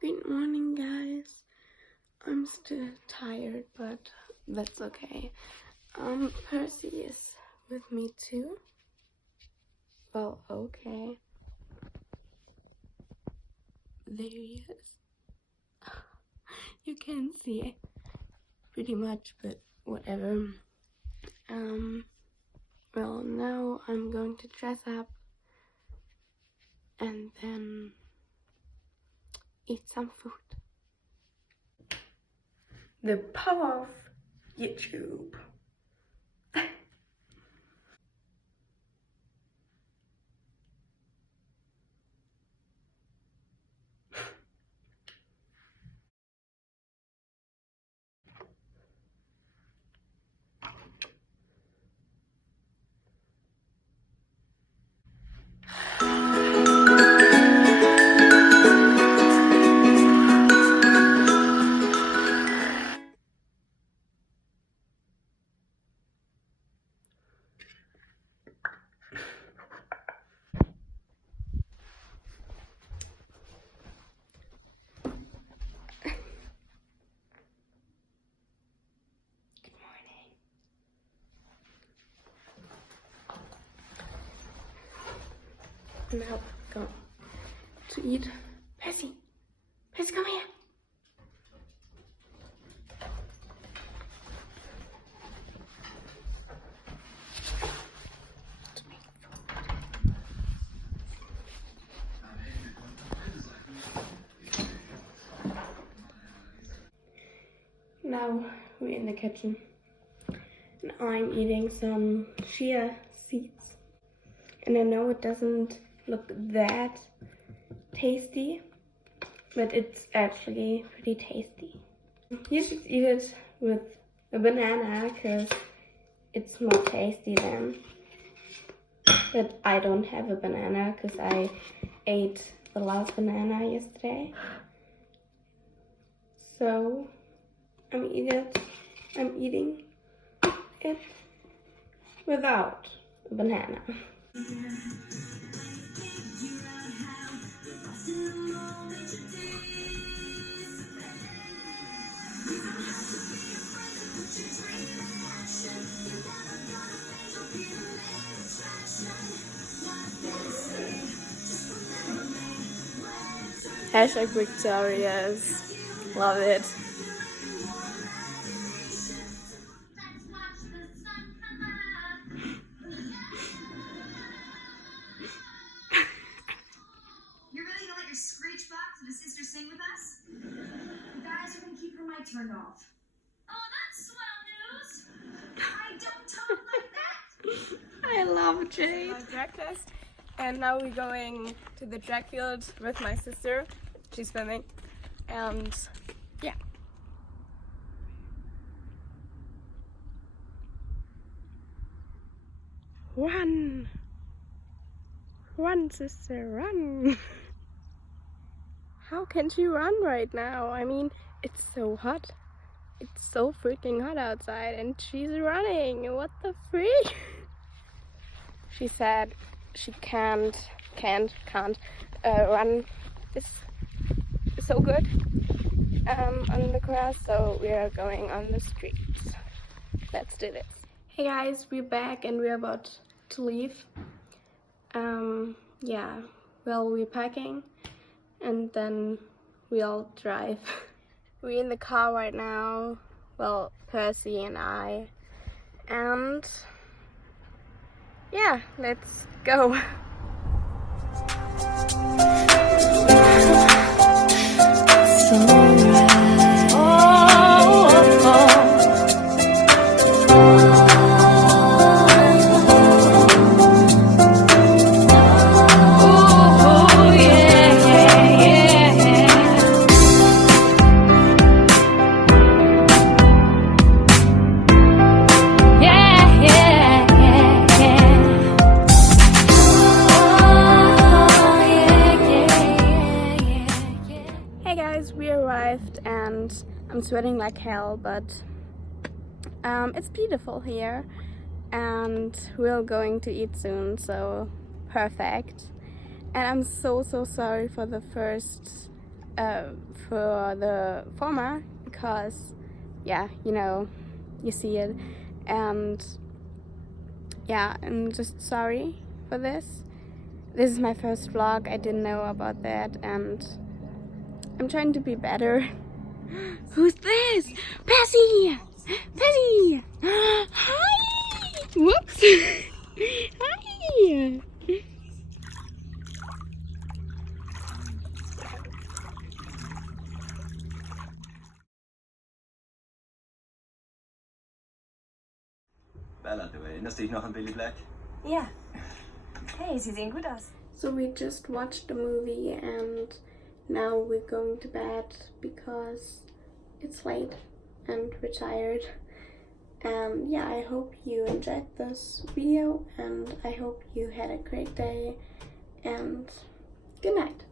Good morning, guys. I'm still tired, but that's okay. Percy is with me too. Well, okay. There he is. You can see it pretty much, but whatever. Well, now I'm going to dress up and then eat some food. The power of YouTube. Now go to eat. Percy, come here. Now we're in the kitchen and I'm eating some chia seeds, and I know it doesn't look that tasty, but it's actually pretty tasty. You should eat it with a banana because it's more tasty then. But I don't have a banana because I ate the last banana yesterday. So I'm eating it without a banana. Hashtag Victorious. Love it. You're really gonna let your screech box and a sister sing with us? You guys are gonna keep her mic turned off. Oh, that's swell news. I don't talk like that. I love Jade. My drag test. And now we're going to the drag field with my sister. She's filming. And yeah. Run! Run, sister, run! How can she run right now? I mean, it's so hot. It's so freaking hot outside and she's running. What the freak? She said she can't run is so good on the grass, so we are going on the streets. Let's do this. Hey guys, we're back and we're about to leave. Yeah, well, we're packing and then we'll drive. We're in the car right now, well, Percy and I, and yeah, let's go. And I'm sweating like hell, but it's beautiful here and we're going to eat soon, so perfect. And I'm so sorry for the first for the former because, yeah, you know, you see it, and yeah, I'm just sorry for this. This is my first vlog. I didn't know about that, and I'm trying to be better. Who's this? Bessie! Bessie! Hi! Whoops! Hi! Bella, du erinnerst dich noch an Billy Black? Ja. Hey, Sie sehen gut aus. So we just watched the movie and now we're going to bed because it's late and we're tired. And yeah, I hope you enjoyed this video and I hope you had a great day and good night.